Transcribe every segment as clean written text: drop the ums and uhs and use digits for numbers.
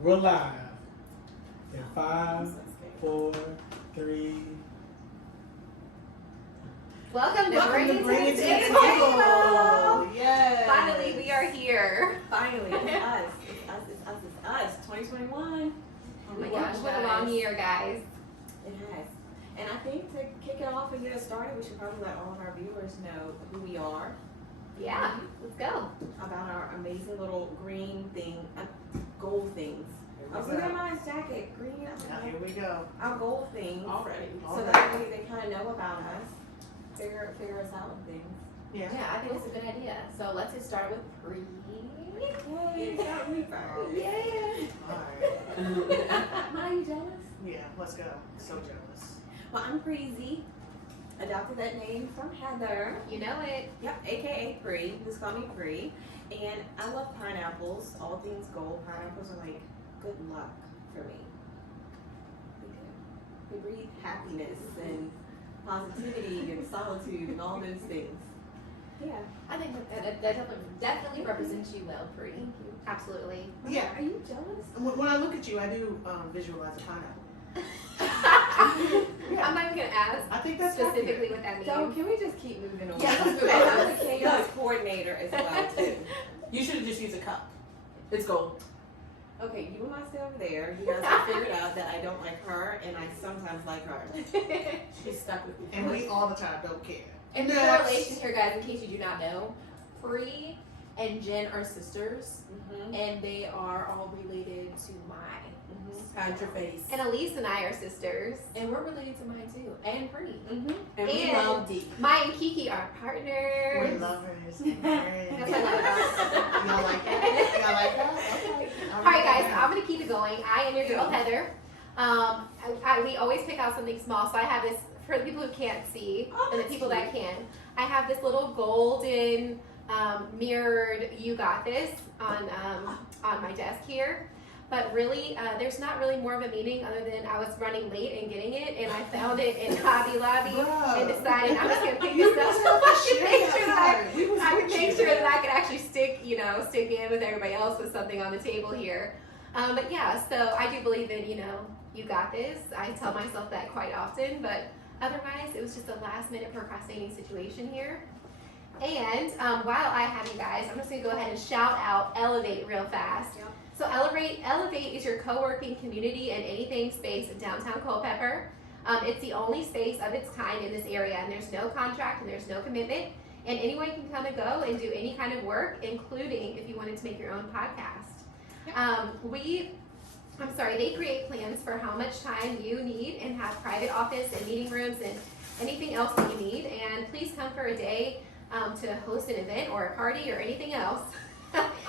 We're live. In 5, 4, 3. Welcome to Bring It to the Table. Yes. Finally, we are here. Finally, it's us. It's us. 2021. Oh my gosh, what a long year, guys. It has. And I think to kick it off and get us started, we should probably let all of our viewers know who we are. Yeah, let's go. About our amazing little green thing, gold things. Look at my jacket, green. Here we go. Our gold things. Already. So that way they kind of know about us. Figure us out with things. Yeah, I think it's a good idea. So let's just start with Pre. Yay, got me first. Yeah. Alright. Are you jealous? Yeah, let's go. So jealous. Well, I'm Breezy. Adopted that name from Heather. You know it. Yep, aka Bree. Just call me Bree. And I love pineapples. All things gold. Pineapples are like good luck for me. They breathe happiness and positivity and solitude and all those things. Yeah. I think that definitely represents you well, Pre. Thank you. Absolutely. Yeah. Are you jealous? When I look at you, I do visualize a pineapple. I'm not even going to ask I think that's specifically what that means. So can we just keep moving on? Yeah, let's move And on. I'm the chaos coordinator as well too. You should have just used a cup. It's gold. Okay, you and I stay over there. You guys have figured out that I don't like her and I sometimes like her. She's stuck with me. And we all the time don't care. And the Next. correlation here, guys, in case you do not know, Pre and Jen are sisters, and they are all related to Mai. Hide your face. And Elise and I are sisters, and we're related to Mai too, and Pre. And we And- love D. Mai and Kiki are We're partners. lovers and friends. That's what I love about Y'all like that? Y'all like that? Okay. All right, guys, I'm gonna keep it going. I am your girl Heather. We always pick out something small, so I have this for the people who can't see and the people that can. I have this little golden mirrored "You Got This" on my desk here. But really, there's not really more of a meaning other than I was running late and getting it, and I found it in Hobby Lobby and decided I was gonna pick this up so I could make sure that I could actually stick in with everybody else with something on the table here. But yeah, so I do believe in, you got this. I tell myself that quite often, but otherwise it was just a last minute procrastinating situation here. And while I have you guys, I'm just gonna go ahead and shout out Elevate real fast. Yep. So Elevate is your co-working community and anything space in downtown Culpeper. It's the only space of its kind in this area, and there's no contract and there's no commitment, and anyone can come and go and do any kind of work, including if you wanted to make your own podcast. They create plans for how much time you need and have private office and meeting rooms and anything else that you need, and please come for a day to host an event or a party or anything else.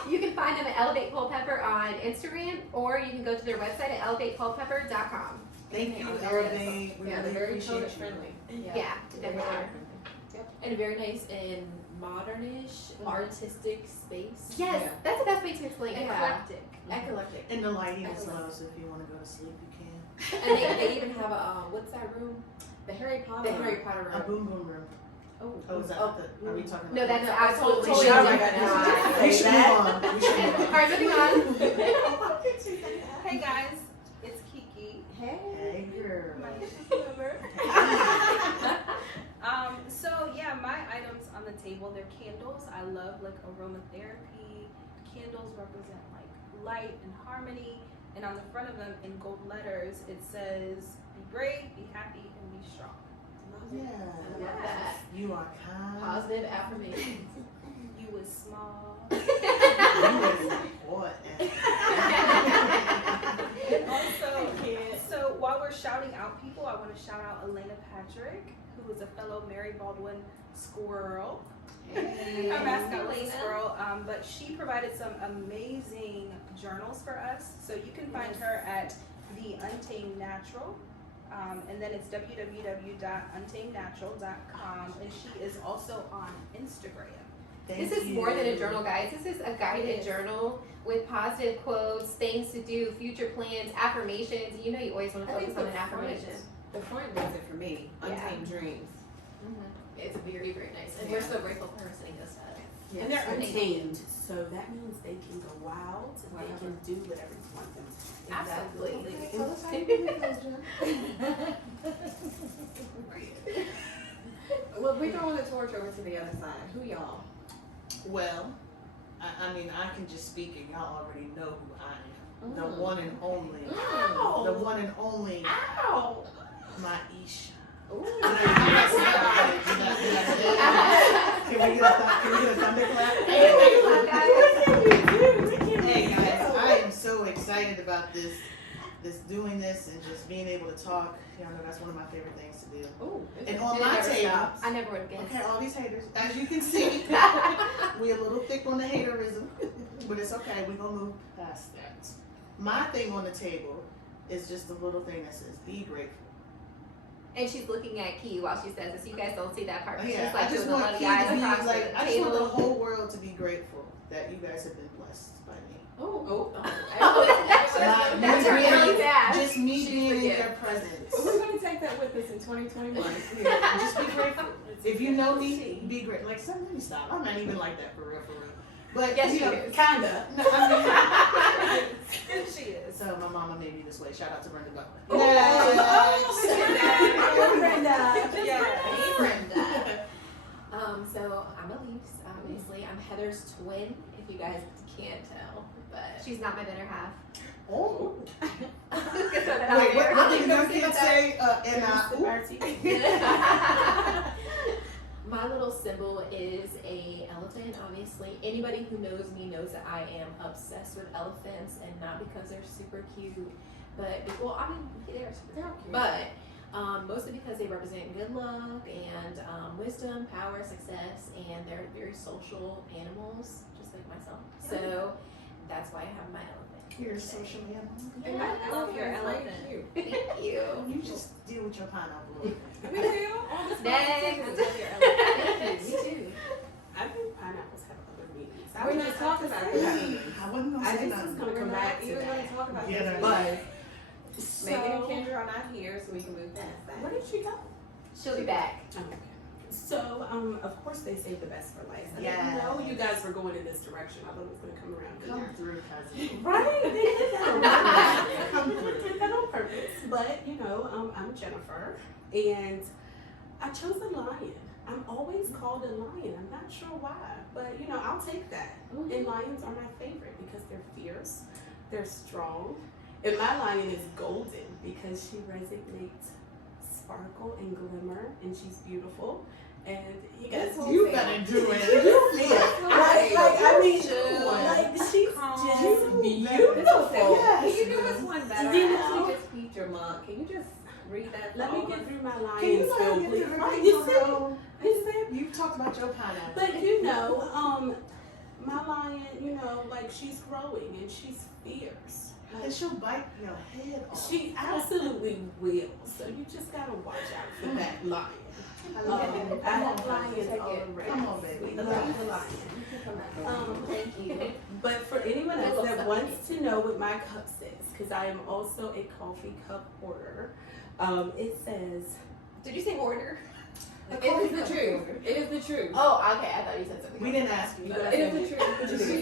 You can find them at Elevate Culpeper on Instagram, or you can go to their website at elevateculpeper.com. Thank you, Elevate. We Yeah, really they're very appreciate children you. friendly. Yeah, definitely. And very nice and modernish, artistic space. Yes, Yeah. that's the best way to explain it. Yeah. Eclectic. Eclectic. And the lighting is low, so if you want to go to sleep, you can. And they even have a, what's that room? The Harry Potter. The Harry Potter A room. boom boom room. Oh, Is that the, are we talking about? No, that's No, absolutely totally not. different. We should move on. We should move All on. right, moving on. Hey guys, it's Kiki. Hey. Hey, girl. My member. So yeah, my items on the table, they're candles. I love like aromatherapy. Candles represent like light and harmony. And on the front of them in gold letters, it says, "Be brave, be happy, and be strong." Yeah. love that. You are kind. Positive affirmation. You was small. You is important. And also, so while we're shouting out people, I want to shout out Elena Patrick, who is a fellow Mary Baldwin squirrel. Our mascot was a squirrel, but she provided some amazing journals for us. So you can find her at The Untamed Natural, and then it's www.untamednatural.com, and she is also on Instagram. This is more than a journal, guys. This is a guided journal with positive quotes, things to do, future plans, affirmations. You know you always want to focus on an affirmation. The front does it for me. Untamed Dreams. It's very, very nice. And we're so grateful for her sending us that. And they're Yes. untamed, so that means they can go wild. They can do whatever you want them to. Absolutely. Okay, tell us how you do it, Jen. Well, we're throwing the torch over to the other side. Who y'all? Well, I mean, I can just speak and y'all already know who I am. The Mm. one and only. Ow! The one and only Ow! Maisha. Ooh. Can we get a thunder clap? Hey guys, I am so excited about this doing this and just being able to talk. Y'all know that's one of my favorite things to do. Ooh. And on It my never table, stops. I never would have guessed. okay, all these haters, as you can see, we're a little thick on the haterism, but it's okay. We're gonna move past that. My thing on the table is just a little thing that says, "Be grateful." And she's looking at Key while she says this. You guys don't see that part. But Yeah, she's like I just doing the want lovely Key eyes to be across like, the I just want the table. whole world to be grateful that you guys have been blessed by me. Oh. That's her really bad. Just me She's being in the your gift. presence. We're gonna take that with us in 2021. Yeah, just be grateful. If you know me, be great. Like, let me stop. I'm not even like that for real. But Yes, you she know, is. Kinda. no, I mean, She is. so my mama made me this way. Shout out to Brenda Butler. Oh, Brenda. Yeah. Hey, Brenda. So I'm Elise, obviously. I'm Heather's twin, if you guys can't tell. But She's not my better half. Oh. Just gonna throw that out Wait, there. what did your kids say? my little symbol is a elephant, obviously. Anybody who knows me knows that I am obsessed with elephants, and not because they're super cute, but, well, I mean, they're cute. But mostly because they represent good luck and wisdom, power, success, and they're very social animals, just like myself. So that's why I have my elephant. You're a social animal. And I love your is very elephant. cute. Thank you. You just deal with your pineapple. a little bit. Me too. Next. Me too. I think pineapples have other meanings. We're not talking about that. I wasn't gonna I say just was nothing. gonna come back to Even that. gonna talk about Yeah, this. that- But Megan and so, Kendra are not here, so we can move past where that. did she go? She'll be back. Okay. So, of course they say the best for last. I didn't Yes. know you guys were going in this direction. I thought it was going to come around Come here. through, cousin. Right? They did that on purpose. Come They through. did that on purpose. But, you know, I'm Jennifer, and I chose a lion. I'm always called a lion. I'm not sure why, but, you know, I'll take that. And lions are my favorite because they're fierce, they're strong, and my lion is golden because she resonates sparkle and glimmer, and she's beautiful. And you guys, You better do it. I mean, like she's Calm. just beautiful. Yes. Can you do us one better? You I know. actually just peeped your mug. Can you just read that? Let me for get us? through my Can you lion's let film, her get please. to her Right, thing you on see? her own? You see? You talked about your pineapple. But you know, my lion, you know, like she's growing and she's fierce. And she'll bite your head off. She absolutely will. So you just gotta watch out for that lion. I love it. I have Come on, lions take all it. around. Come on, baby. I love the lion. Thank you. But for anyone else Little that stuff. wants to know what my cup says, because I am also a coffee cup hoarder, it says, Did you say order? It is the truth. It is the truth. Oh, okay. I thought you said something. We didn't ask you. You It is the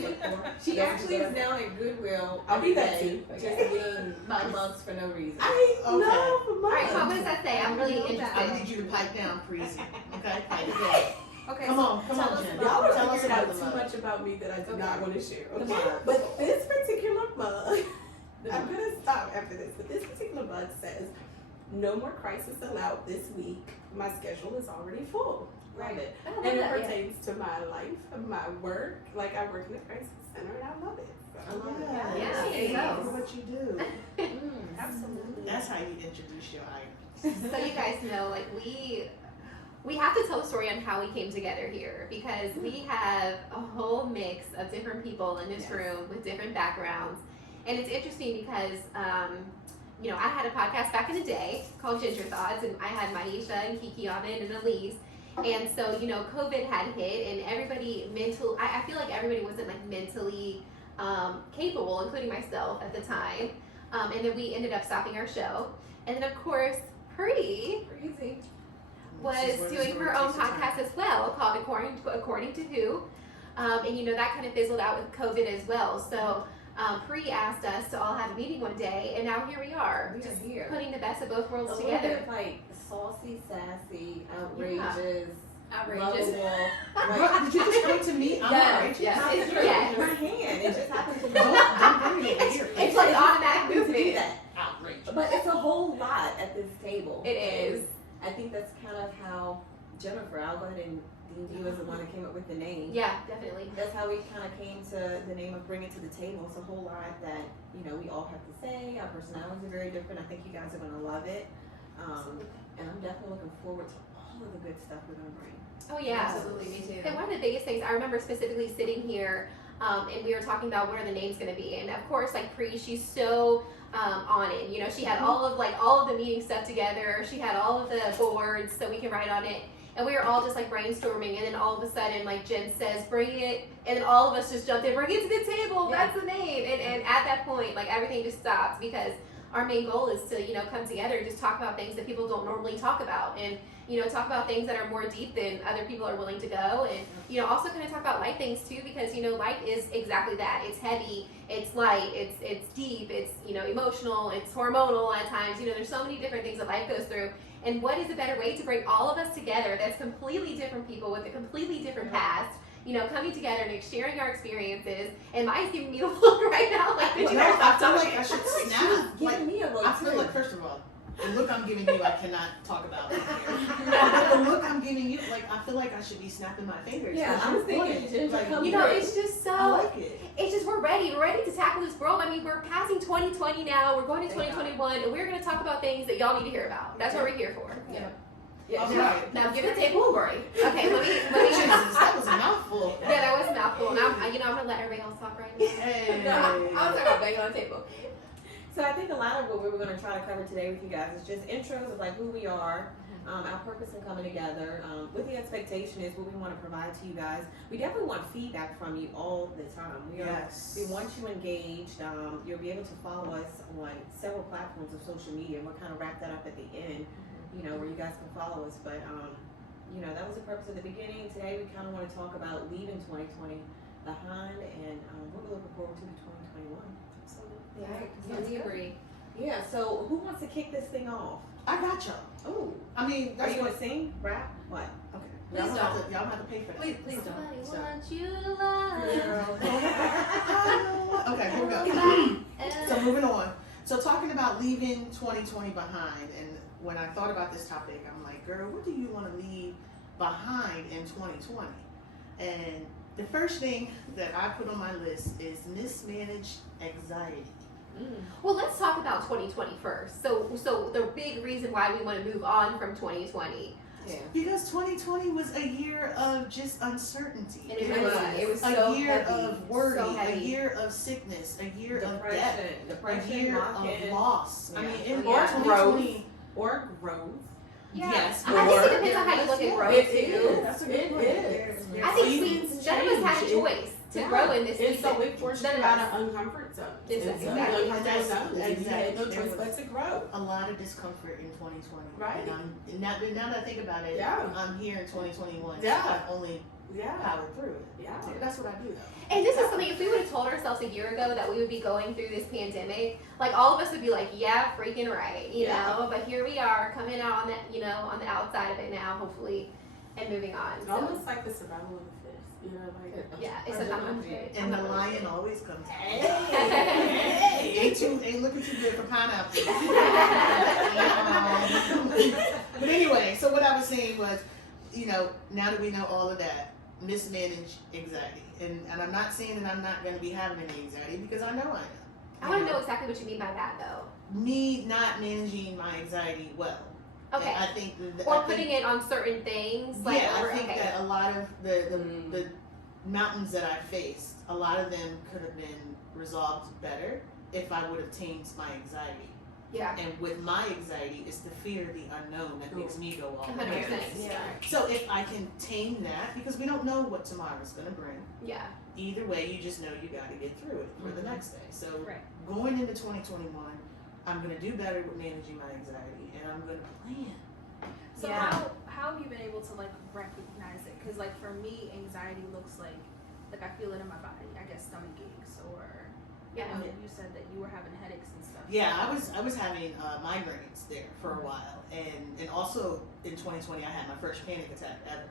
truth. She actually is now at Goodwill. I'll be that every day, too. just getting my mugs for no reason. I Okay. love All right, Mom, what does that say? I'm really I interested. need you to pipe down, Breezy. Okay, pipe it down. Okay. Come on, come tell on, us Jen. Y'all are Tell us figuring out about the too mug. much about me that I do not want to share. The Okay? mug. But this particular mug, I'm gonna stop after this. But this particular mug says, "No more crisis allowed this week. My schedule is already full." Love it. Oh, And it yeah. pertains to my life, my work. Like I work in the crisis center, and I love it. So, I love it. Yeah, there you go. That's what you do. Absolutely. That's how you introduce your items. So you guys know, like we have to tell a story on how we came together here because we have a whole mix of different people in this Yes. room with different backgrounds, and it's interesting because you know, I had a podcast back in the day called Ginger Thoughts, and I had Maisha and Kiki on it and Elise. And so, you know, COVID had hit, and everybody I feel like everybody wasn't like mentally capable, including myself at the time. And then we ended up stopping our show. And then, of course, Pretty Crazy. was This is where the doing story her own takes a turn. podcast as well called According to Who. And you know, that kind of fizzled out with COVID as well. So Pri asked us to all have a meeting one day, and now here we are, We are just here. putting the best of both worlds A little together. bit like saucy, sassy, outrageous, Outrageous. lovable. What? Did you just point to me? I'm Yes, outrageous. yes. Not It's- in yes. my hand. It just happened to be. Don't bring me over here. It's like automatic happened to do movement. that. outrageous. But it's a whole lot at this table. It is. And I think that's kind of how Jennifer, I'll go ahead and deem you as the one that came up with the name. Yeah, definitely. That's how we kind of came to the name of Bring It to the Table. It's a whole lot that, you know, we all have to say. Our personalities are very different. I think you guys are going to love it. And I'm definitely looking forward to all of the good stuff we're going to bring. Oh yeah. Absolutely, me too. And one of the biggest things I remember specifically sitting here, and we were talking about what are the names going to be, and of course, like Pri, she's so on it. You know, she had all of the meeting stuff together. She had all of the boards so we can write on it, and we were all just like brainstorming. And then all of a sudden, like Jen says, "Bring it," and then all of us just jumped in. Bring it to the table. Yeah. That's the name. And at that point, like everything just stopped because our main goal is to, you know, come together and just talk about things that people don't normally talk about, and you know, talk about things that are more deep than other people are willing to go, and you know, also kind of talk about light things too, because you know, life is exactly that. It's heavy, it's light, it's deep, it's, you know, emotional, it's hormonal at times. You know, there's so many different things that life goes through, and what is a better way to bring all of us together that's completely different people with a completely different past, you know, coming together and sharing our experiences. And Maya's giving me the look right now, like, did you No, guys I stop feel talking? like I should She snap. was Like, giving me a look I feel too. like, first of all, the look I'm giving you, I cannot talk about in here. But the look I'm giving you, like, I feel like I should be snapping my fingers. Yeah, 'cause I you're was thinking, pointing. Ginger, Like, come You know, it's just so, I like it. it's just we're ready to tackle this world. I mean, we're passing 2020 now, we're going to Thank God. 2021, and we're going to talk about things that y'all need to hear about. That's what we're here for. Yeah. Yeah, All right. Now give the table a break. Okay, let me Jesus, that was a mouthful. yeah, that was a mouthful, and I'm gonna let everybody else talk right now. Hey. No, I was talking about banging on the table. So I think a lot of what we were going to try to cover today with you guys is just intros of like who we are, our purpose in coming together, with the expectation is what we want to provide to you guys. We definitely want feedback from you all the time. Yes. We want you engaged. You'll be able to follow us on several platforms of social media. We'll kind of wrap that up at the end, you know, where you guys can follow us. But, you know, that was the purpose at the beginning. Today we kind of want to talk about leaving 2020 behind and what we're looking forward to in 2021. Yeah, we agree. Yeah, so who wants to kick this thing off? I got y'all. Oh, I mean, are that's you what. gonna sing, rap, what? Okay. Please Y'all have to, y'all have to pay for that. Please don't. So- want you to love. Okay, here we go. So moving on. So talking about leaving 2020 behind, and when I thought about this topic, I'm like, girl, what do you want to leave behind in 2020? And the first thing that I put on my list is mismanaged anxiety. Well, let's talk about 2020 first. So the big reason why we want to move on from 2020. Yeah. Because 2020 was a year of just uncertainty. And it was a so year heavy, of worry, so a heavy. year of sickness, a year of death, Depression, a year lock-in. of loss. I Yeah. mean, in Or 2020, Or growth. yes, I think or- it depends on how you look at growth It too. is. That's a It good point. is. I think Seasons none of us had a change. choice to Yeah. grow in this And season. so it forced None you of out us. of uncomfort zones. Exactly. And so Exactly. uncomfort That's- zones, and you had no exactly. choice but to grow. a lot of discomfort in 2020. Right. And now that I think about it, Yeah. I'm here in 2021. Yeah. So I've only Yeah. powered through it. Yeah. That's what I do though. And this is something, if we would have told ourselves a year ago that we would be going through this pandemic, like all of us would be like, yeah, freaking right, you Yeah. know, but here we are coming out on that, you know, on the outside of it now, hopefully, and moving on. So, Almost like the survival of the fittest. You know, like yeah, it's a compliment. And the lion always comes out. Hey. Ain't looking too good for pineapple. But anyway, so what I was saying was, you know, now that we know all of that, mismanaged anxiety. And I'm not saying that I'm not going to be having any anxiety because I know I am. I want to know exactly what you mean by that, though. Me not managing my anxiety well. Okay. And I think that, Or putting it on certain things, like, yeah, or, I think okay. that a lot of the mountains that I faced, a lot of them could have been resolved better if I would have tamed my anxiety. Yeah. And with my anxiety, it's the fear of the unknown that makes me go all 100%. Yeah. So if I can tame that, because we don't know what tomorrow's gonna bring. Yeah. Either way, you just know you gotta get through it for the next day. So Right. going into 2021, I'm gonna do better with managing my anxiety, and I'm gonna plan. So Yeah. how have you been able to like recognize it? Because like for me, anxiety looks like Like I feel it in my body. I get stomach aches, or Yeah. you said that you were having headaches and stuff. Yeah, I was having migraines there for a while, and also in 2020 I had my first panic attack ever.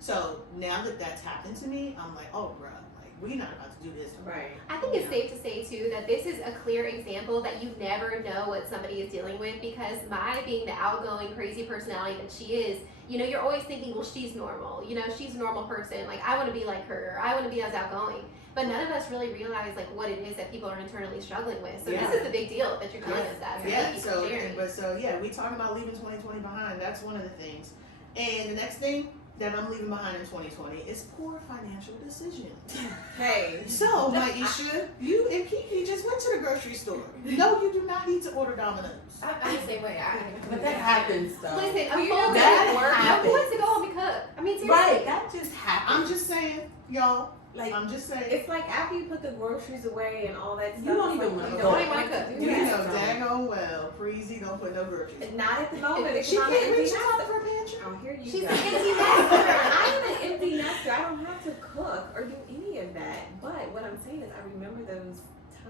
So now that that's happened to me, I'm like, oh, bruh, like we not about to do this. Right. I think it's safe to say too that this is a clear example that you never know what somebody is dealing with, because Mai being the outgoing, crazy personality that she is, you know, you're always thinking, well, she's normal. You know, she's a normal person. Like, I want to be like her. I want to be as outgoing. But none of us really realize like what it is that people are internally struggling with. So this is a big deal that you're telling us that. So Yeah. thank you for sharing. So yeah, we talking about leaving 2020 behind. That's one of the things. And the next thing that I'm leaving behind in 2020 is poor financial decisions. Hey. So, Maisha, you and Kiki just went to the grocery store. No, you do not need to order Domino's. I'm the same way. But that happens though. Listen, a Well, full that day work. happens. Who wants to go home and cook? I mean, seriously. Right, that just happens. I'm just saying, y'all. Like, I'm just saying. It's like after you put the groceries away and all that stuff. You don't it's even like wanna you cook. don't You don't want wanna to cook. do You know that. daggone well, Freezy don't put no groceries. Not at the moment. It's She not can't an empty reach the top nester. of her pantry. Oh, here you She's go. an empty nester. I am an empty nester. I don't have to cook or do any of that. But what I'm saying is I remember those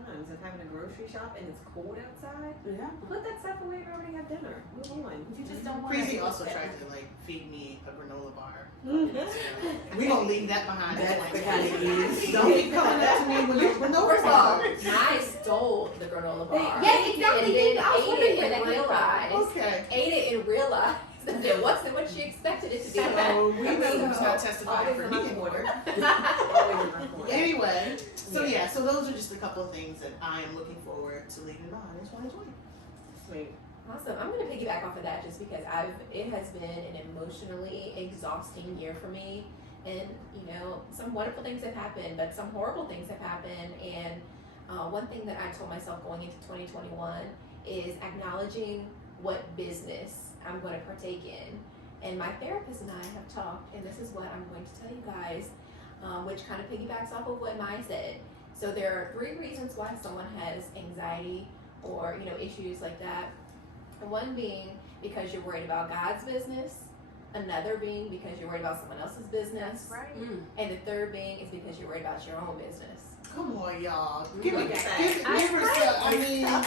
times of having a grocery shop and it's cold outside. yeah. Put that stuff away and already have dinner. Move on. You just don't want Freezy to. also tried to like feed me a granola bar. Mhm. We gonna leave that behind. in That's the 2020. kind of eating. Don't be coming back to me with your granola First of all, bar. I stole the granola bar. Yes, exactly. And then I was wondering ate where it that and came from. realized, Okay. ate it and realized that it wasn't what she expected it to be. So we know So, who's not testifying always for in me my anymore. corner. Always in my corner. Anyway, so yeah, so those are just a couple of things that I am looking forward to leaving behind in 2020. Sweet. Awesome. I'm going to piggyback off of that just because it has been an emotionally exhausting year for me. And, you know, some wonderful things have happened, but some horrible things have happened. And one thing that I told myself going into 2021 is acknowledging what business I'm going to partake in. And my therapist and I have talked, and this is what I'm going to tell you guys, which kind of piggybacks off of what Mai said. So there are 3 reasons why someone has anxiety or, you know, issues like that. One being because you're worried about God's business, another being because you're worried about someone else's business, Right. and the third being is because you're worried about your own business. Come on, y'all. Give me, Look at give that. her some. I mean, yes.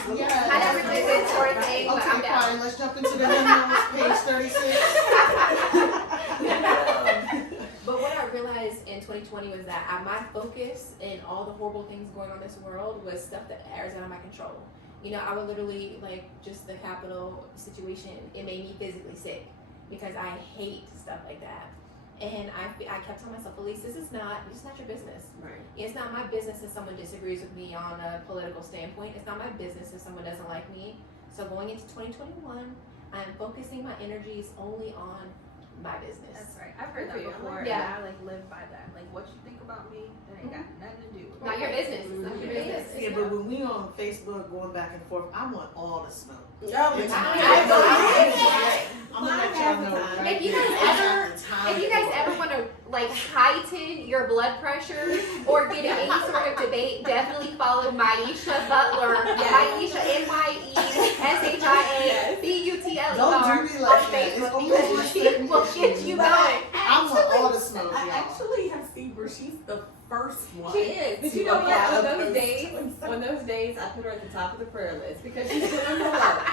I never did this sort of thing, but Okay, I'm down. fine. Let's jump into the hymnals, page 36. But what I realized in 2020 was that my focus in all the horrible things going on in this world was stuff that is out of my control. You know, I would literally, like, just the Capitol situation, it made me physically sick because I hate stuff like that. And I kept telling myself, Elise, this is not your business. Right. It's not my business if someone disagrees with me on a political standpoint. It's not my business if someone doesn't like me. So going into 2021, I'm focusing my energies only on my business. That's right. I've heard that Okay, I before. like that. And I like live by that. Like what you think about me, it ain't got nothing to do with Not your business. It's not your business. Yeah, but when we on Facebook going back and forth, I want all the smoke. Oh, It's I I'm gonna let y'all know. right If you there. guys I ever- got the time If you guys for it. ever want to like heighten your blood pressure or get in any sort of debate, definitely follow Maisha Butler. Maisha MYESHIA Don't do me like on that. It's Facebook only because she certain will get issues. you But going. I want all the smoke, I y'all. actually have seen where she's the first one. She is. But you to know what? apply On those those days, twins. on those days, I put her at the top of the prayer list because she's doing her work.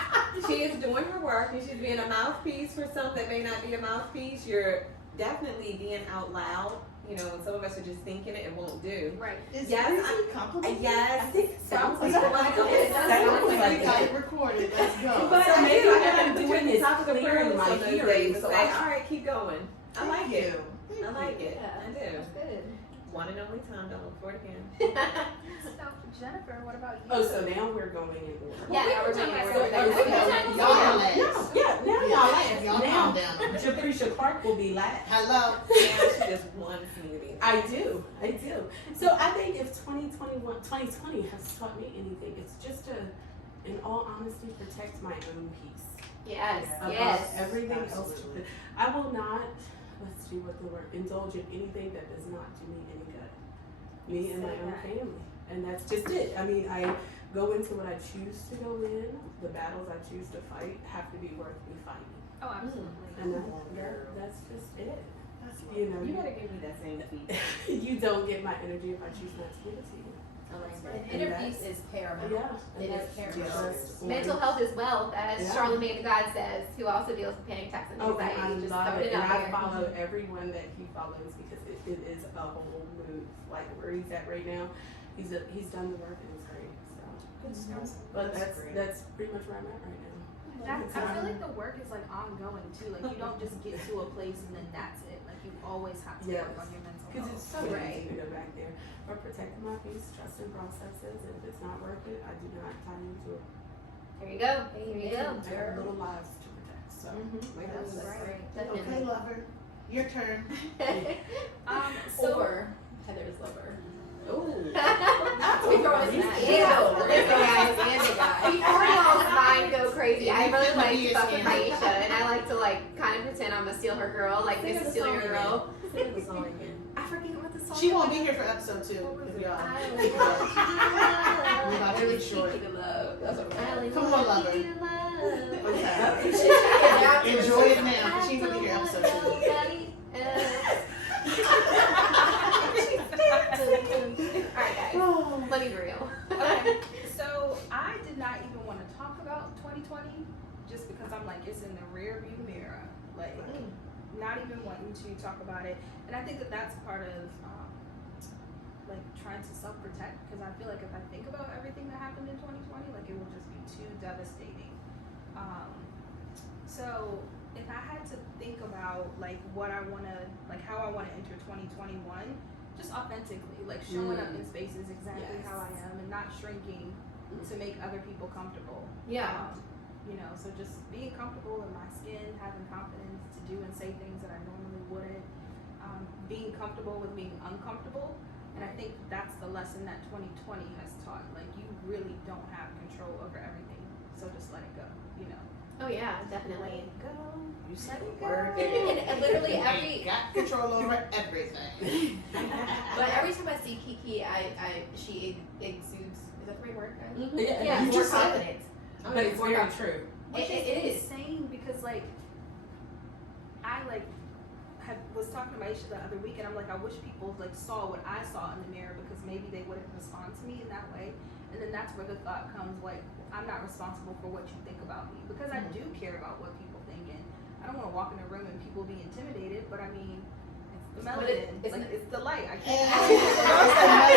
She is doing her work, and she's being a mouthpiece for some that may not be a mouthpiece. You're definitely being out loud. You know, when some of us are just thinking it, it won't do. Right. Is Yes, Freezy complicated? Yes, I think it sounds probably like the one that. that It does sounds sound We like got that. it recorded. Let's go. But So I maybe do. what I I'm put you doing at the is top of the prayer clearing list my on those hearing, days. so Say, I- all right, keep going. I like Thank it. you. Thank I like you. it. Yeah. I do. That's good. One and only time. Don't look for it again. So Jennifer, what about you? Oh, so now we're going in order. Yeah, now we're doing talking it. about We're something doing else. it. Y'all Yeah, last. yeah, now Yeah, y'all laugh. y'all Now, calm down. Japrecia Clark will be last. Hello. Now she just wants me to be. I do. So I think if 2020 has taught me anything, it's just to, in all honesty, protect my own peace. Yes, Above yes. everything else. Absolutely. I will not, let's see what the word, indulge in anything that does not do me any good. Me and my own family. And that's just it. I mean, I go into what I choose to go in. The battles I choose to fight have to be worth me fighting. Oh, absolutely. And that's just it. That's You know, You gotta give me that same feedback. you don't get my energy if I choose not to give it to you. I like And that. inner that's- peace is paramount. Yeah, and It is that's paramount. just Mental health is wealth, as Yeah. Charlamagne the God says, who also deals with panic attacks and Oh, and anxiety. I Just love throwing it. it And out I there. follow everyone that he follows because it is a whole move. Like where he's at right now, he's done the work and it's great. So, Good stuff. but That's great. that's pretty much where I'm at right now. I feel like the work is like ongoing too. Like you don't just get to a place and then that's it. Like you always have to Yes. work on your mental Because health. it's so easy to go back there. But protecting my peace, trusting processes, and if it's not worth it, I do not tie into it. There you go. There you go. I have little lives to protect. So That's that's right. Okay, Definitely. lover. Your turn. So Or Heather's lover. oh. We throw this Ew. back. Listen, guys. And the guy. Before y'all's mind go crazy, I really like to Yes, fuck with Andy. Aisha, and I like to like kind of pretend I'm a steal her girl, like Sing this the is stealing song your girl. again. Sing the song again. I forget what the song. She won't be here for episode 2 if y'all. We're about to be short. Speaking of love. That's what we're Come on, lover. Okay. Enjoy it now. She won't be here episode 2. Alright guys, let me be real. okay, so I did not even want to talk about 2020 just because I'm like it's in the rear view mirror, like not even wanting to talk about it, and I think that that's part of like trying to self-protect because I feel like if I think about everything that happened in 2020, like it will just be too devastating. So if I had to think about like what I want to, like how I want to enter 2021, just authentically, like showing up in spaces exactly Yes. how I am and not shrinking to make other people comfortable. Yeah. You know, so just being comfortable in my skin, having confidence to do and say things that I normally wouldn't, being comfortable with being uncomfortable. And I think that's the lesson that 2020 has taught. Like you really don't have control over everything. So just let it go, you know. Oh yeah, definitely. Go. You said Let it the word. go. And literally You every, ain't got control over everything. but every time I see Kiki, she exudes. Is that the right word, guys? Yeah, You more just said it. confident. But it's very true. Which It is is. insane because like I like was talking to Maisha the other week and I'm like I wish people like saw what I saw in the mirror because maybe they wouldn't respond to me in that way. And then that's where the thought comes like I'm not responsible for what you think about me because I do care about what people think and I don't want to walk in a room and people be intimidated, but I mean it's the But melanin, it's like not- it's the light. I Hey, can't.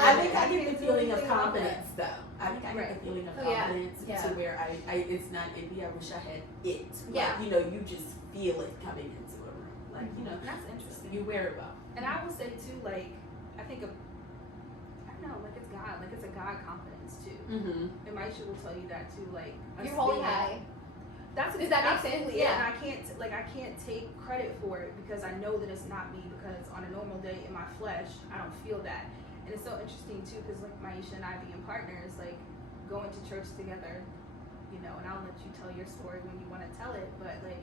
I think I get the feeling of confidence though. I think I get Right. the feeling of Oh, yeah. confidence Yeah. to where I it's not envy, I wish I had it. Yeah. Like, you know, you just feel it coming into a room. Like, you know, That's interesting. you wear it well. And I will say too, like I think of I don't know, like it's God, like it's a God confidence too. Mm-hmm. And Maisha will tell you that too, like us You're holding being- high. That's Does that make absolutely sense? it. Yeah. And I can't take credit for it because I know that it's not me because on a normal day in my flesh I don't feel that. And it's so interesting too because like Maisha and I being partners, like going to church together, you know, and I'll let you tell your story when you want to tell it, but like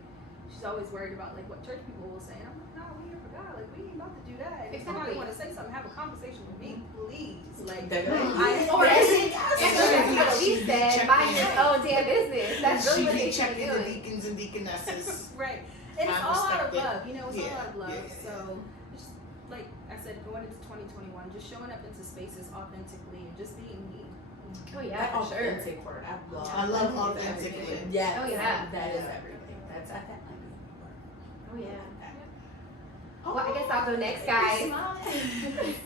she's always worried about like what church people will say. And I'm like, no, we here for God. Like we ain't about to do that. If somebody Exactly. want to say something, have a conversation with me, please. Like Definitely. Or I, that's what she said, mind your own damn business. That's really She what be they should be checking the doing. deacons and deaconesses. right. And it's I all out respect of it. love, you know, it's all Yeah, out of love. yeah. So just like I said, going into 2021, just showing up into spaces authentically and just being me. Oh That yeah, for sure. authentic word. I love authentically. Yes. Oh, yeah. That is Yeah. everything. That's I think might be the word. Oh yeah. Well, I guess I'll go next, guys.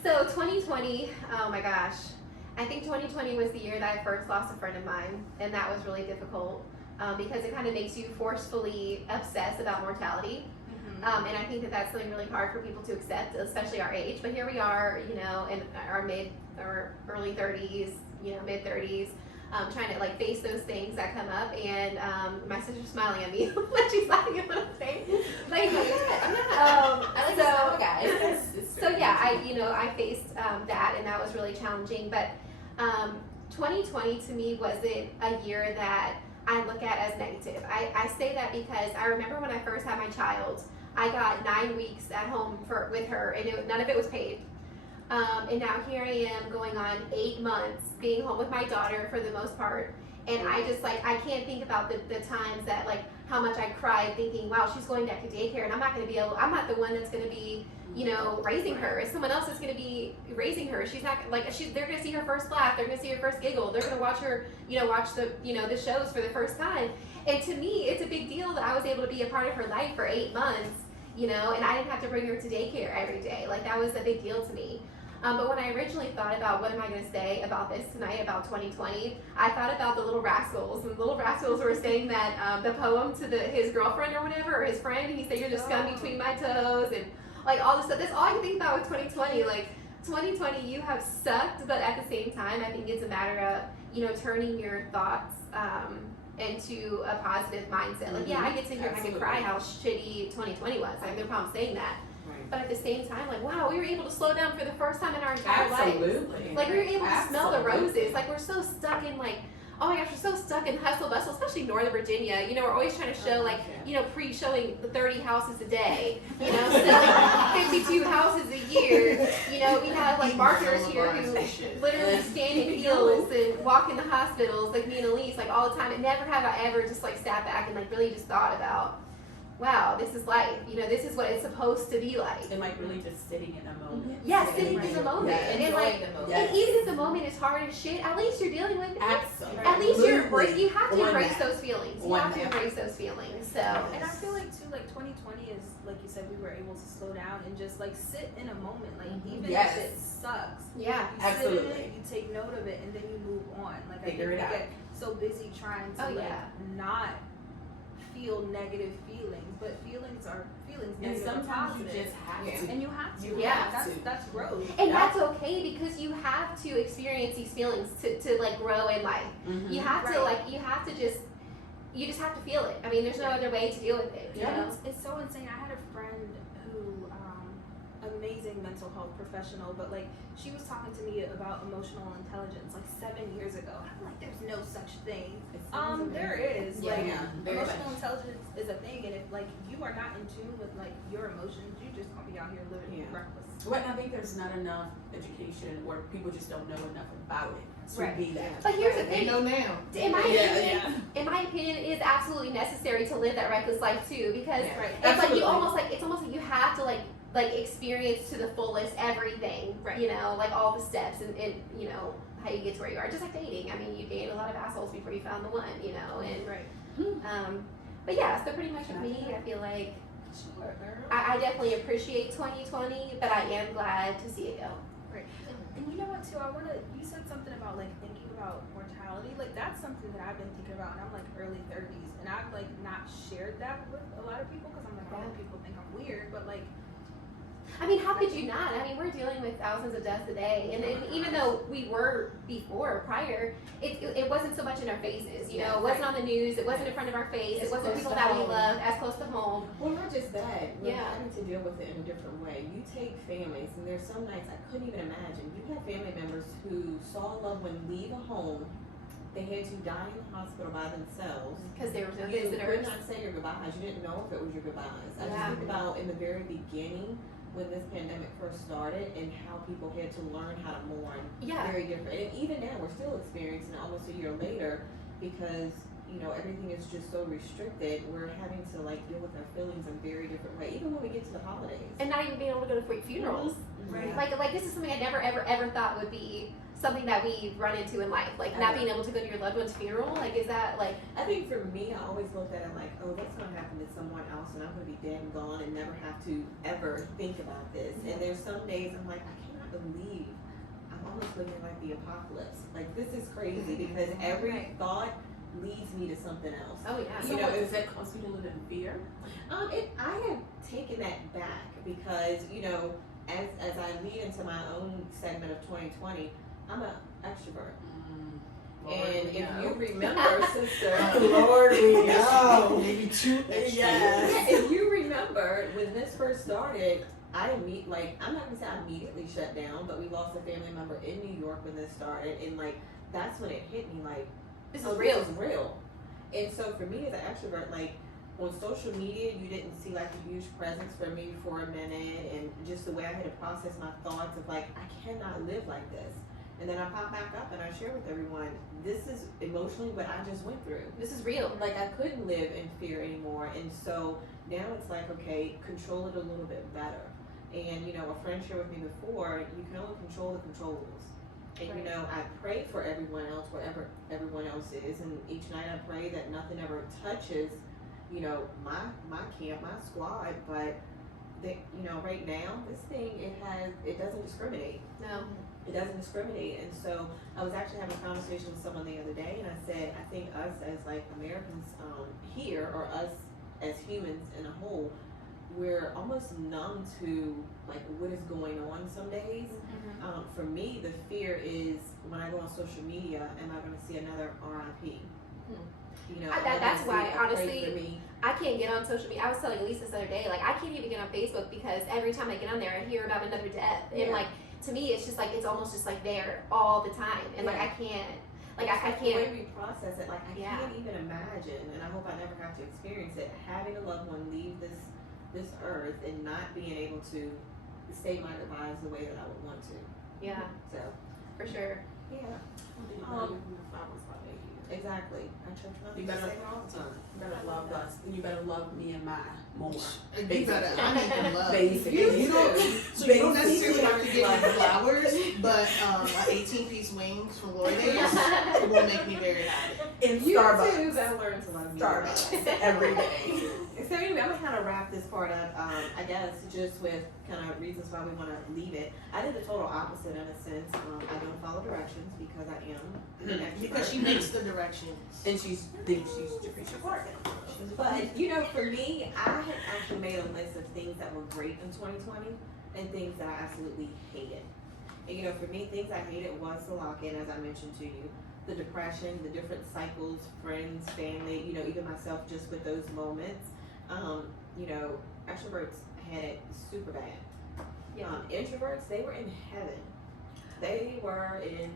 So 2020, oh my gosh. I think 2020 was the year that I first lost a friend of mine, and that was really difficult because it kind of makes you forcefully obsess about mortality. And I think that that's something really hard for people to accept, especially our age. But here we are, you know, in our mid or early 30s, you know, mid 30s, trying to like face those things that come up. And my sister's smiling at me, like she's laughing at what I'm saying. Like, I'm not. I like so- so, guys. So yeah, I faced that, and that was really challenging. But 2020 to me wasn't a year that I look at as negative. I say that because I remember when I first had my child, I got 9 weeks at home with her, and none of it was paid. And now here I am going on 8 months being home with my daughter for the most part, And I just like, I can't think about the times that like how much I cried thinking, wow, she's going back to daycare and I'm not going to be able, I'm not the one that's going to be, you know, raising her. It's someone else that's going to be raising her. She's not like, they're going to see her first laugh. They're going to see her first giggle. They're going to watch her, you know, watch the, you know, the shows for the first time. And to me, it's a big deal that I was able to be a part of her life for 8 months, you know, and I didn't have to bring her to daycare every day. Like that was a big deal to me. But when I originally thought about what am I going to say about this tonight, about 2020, I thought about the Little Rascals. And the Little Rascals were saying that the poem to his girlfriend or whatever, or his friend, he said, you're the scum between my toes, and like all this stuff. That's all I can think about with 2020. Like 2020, you have sucked, but at the same time, I think it's a matter of, you know, turning your thoughts into a positive mindset. Like, yeah, I get to hear and I can cry how shitty 2020 was. I have no problem saying that. But at the same time, like, wow, we were able to slow down for the first time in our entire life. Like, we were able to smell the roses. Like, we're so stuck in, like, oh my gosh, we're so stuck in hustle bustle, especially Northern Virginia. You know, we're always trying to show, like, you know, pre-showing the 30 houses a day. You know, selling 52 houses a year. You know, we have, like, marketers here who literally stand in fields and walk in the hospitals, like me and Elise, like, all the time. And never have I ever just, like, sat back and, like, really just thought about, wow, this is life. You know, this is what it's supposed to be like. And like really just sitting in a moment. Yeah, sitting in the moment. Yes. And then like, and even if the moment is hard as shit, at least you're dealing with it. Absolutely. At least you're you have to On embrace that. those feelings. You On have to that. embrace those feelings. So And I feel like too, like 2020 is, like you said, we were able to slow down and just like sit in a moment. Like even Yes. if it sucks, yeah. you sit in Absolutely. it, you take note of it, and then you move on. Like Figure I think it we out. get so busy trying to Oh, like yeah. not feel negative feelings, but feelings are feelings. And Negative or sometimes you positive. just have to. And you have to. You Yeah. have to. That's growth. And that's okay because you have to experience these feelings to like grow in life. Mhm. You have to Right. like you just have to feel it. I mean, there's no other way to deal with it. You Yeah, know? it's so insane. I had a friend who, amazing mental health professional, but like she was talking to me about emotional intelligence like 7 years ago. And I'm like, there's no such thing. There is. Yeah. Like, Yeah, very emotional much. intelligence is a thing, and if like you are not in tune with like your emotions, you just gonna be out here living Yeah. reckless. Well, I think there's not enough education, or people just don't know enough about it to Right. be that. But here's the They thing. know now. In my Yeah, opinion, in my opinion, it is absolutely necessary to live that reckless life too, because Yeah. Right. it's like Absolutely. you almost like it's almost like you have to like experience to the fullest everything, Right. you know, like all the steps and you know how you get to where you are. Just like dating. I mean, you date a lot of assholes before you found the one, you know, and Right. but yeah, so pretty much with me, I feel like I definitely appreciate 2020, but I am glad to see it go. And you know what too? You said something about like thinking about mortality. Like that's something that I've been thinking about, and I'm like early 30s, and I've like not shared that with a lot of people because I'm like, oh, people think I'm weird, but like, I mean, how could you not? I mean, we're dealing with thousands of deaths a day, and even though we were prior, it wasn't so much in our faces, you know, it wasn't on the news, it wasn't in front of our face, it wasn't people that we loved as close to home. Well, not just that. We're Yeah. having to deal with it in a different way. You take families, and there's some nights I couldn't even imagine. You had family members who saw a loved one leave a home. They had to die in the hospital by themselves. Because there was no You could visitors. not say your goodbyes. You didn't know if it was your goodbyes. I just Yeah. think about in the very beginning when this pandemic first started and how people had to learn how to mourn. Yeah. Very different. And even now we're still experiencing it almost a year later because, you know, everything is just so restricted. We're having to like deal with our feelings in a very different way, even when we get to the holidays. And not even being able to go to funerals. Right. Like this is something I never ever thought would be something that we run into in life. Like not being able to go to your loved one's funeral. Like is that like I think for me, I always looked at it like, oh, that's gonna happen to someone else, and I'm gonna be dead and gone and never have to ever think about this. And there's some days I'm like, I cannot believe I'm almost living like the apocalypse. Like this is crazy because every thought leads me to something else. oh yeah. So You know, does that cause you to live in fear? I have taken that back because, you know, as I lead into my own segment of 2020, I'm an extrovert. And if you remember, sister, Lord, we Oh, maybe too extra. yeah, if you remember when this first started, I'm not gonna say I immediately shut down, but we lost a family member in New York when this started, and like that's when it hit me like, This oh, is real. This is real. And so for me as an extrovert, like on social media, you didn't see like a huge presence for me for a minute, and just the way I had to process my thoughts of like, I cannot live like this. And then I pop back up and I share with everyone, this is emotionally what I just went through. This is real. Like I couldn't live in fear anymore. And so now it's like, okay, control it a little bit better. And, you know, a friend shared with me before, you can only control the controllables. And, you know, I pray for everyone else, wherever everyone else is. And each night I pray that nothing ever touches, you know, my camp, my squad. But, you know, right now, this thing, it doesn't discriminate. No. It doesn't discriminate. And so I was actually having a conversation with someone the other day, and I said, I think us as like Americans here, or us as humans in a whole, we're almost numb to like what is going on some days. For me, the fear is when I go on social media, am I going to see another RIP? You know, that's why, honestly, for me. I can't get on social media. I was telling Elise this other day, like I can't even get on Facebook because every time I get on there, I hear about another death, and like to me, it's just like it's almost just like there all the time, and like I can't. Like I can't. The way we process it, like I can't even imagine, and I hope I never have to experience it. Having a loved one leave this earth and not being able to say my goodbyes the way that I would want to. Yeah. So. For sure. Yeah. Exactly. Our church mothers You better say it all the time. You better love us. You better love me and my more. You better, I need some love. Basically. You don't, so you don't necessarily have to get me flowers, but 18-piece wings from Glory Days will make me very happy. In You Starbucks. too gotta learn to love me. Starbucks. Every day. So anyway, I'm gonna kind of wrap this part up. I guess just with kind of reasons why we want to leave it. I did the total opposite in a sense. I don't follow directions because I am an extrovert. Because she makes the directions. And she thinks she's Teresa Clark. But you know, for me, I had actually made a list of things that were great in 2020 and things that I absolutely hated. And you know, for me, things I hated was the lock-in, as I mentioned to you, the depression, the different cycles, friends, family. You know, even myself, just with those moments. You know, extroverts had it super bad. Introverts, they were in heaven. They were in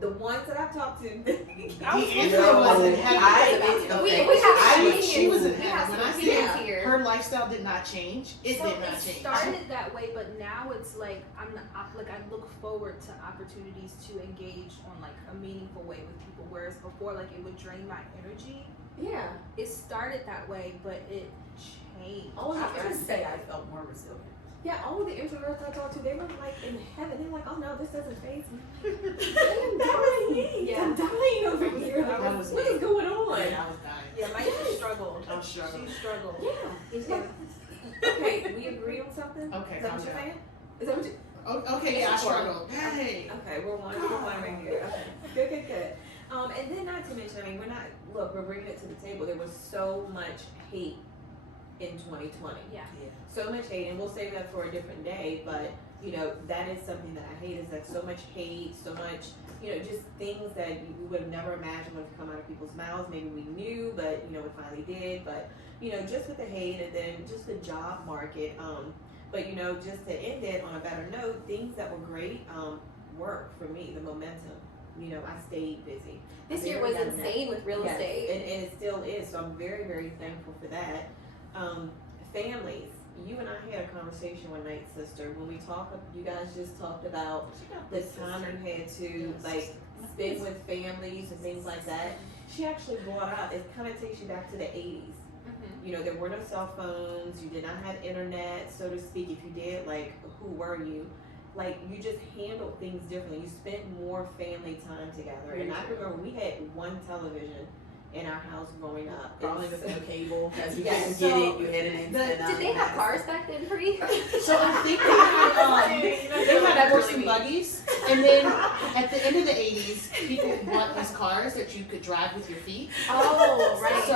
the ones that I've talked to. Angela was in heaven. She was in heaven. When I say her lifestyle did not change, it did not change. It started that way, but now it's like I look forward to opportunities to engage on like a meaningful way with people. Whereas before, like it would drain my energy. Yeah. It started that way, but it changed. I was gonna say I felt more resilient. Yeah, all of the introverts I talked to, they were like in heaven. They're like, oh no, this doesn't faze me. I'm dying over here. Like, what is going on? I was dying. Yeah, Mike struggled. I was struggling. She struggled. Yeah. Okay, we agree on something? Okay, Is that calm what you're down. saying? Is that what you? Okay, yeah, I struggled. Hey. Okay, we're one right here. Okay. Good. And then not to mention, I mean, we're bringing it to the table. There was so much hate in 2020. Yeah. So much hate, and we'll save that for a different day, but, you know, that is something that I hate, is that so much hate, so much, you know, just things that we would have never imagined would have come out of people's mouths. Maybe we knew, but, you know, it finally did. But, you know, just with the hate, and then just the job market. But, you know, just to end it on a better note, things that were great, work for me, the momentum. You know, I stayed busy. This year was insane with real estate. And it still is, so I'm very, very thankful for that. Families. You and I had a conversation one night, sister, when you guys just talked about the time you had to, like, spend with families and things like that. She actually brought up, it kind of takes you back to the 80s. You know, there were no cell phones, you did not have internet, so to speak. If you did, like, who were you? Like, you just handled things differently. You spent more family time together. And I remember we had one television in our house growing up. Probably with no cable, because you Yes, couldn't so get it, you had an antenna. Did they have cars back then, Bree? So I think they had horse and buggies, and then at the end of the 80s, people bought these cars that you could drive with your feet. Oh, right. So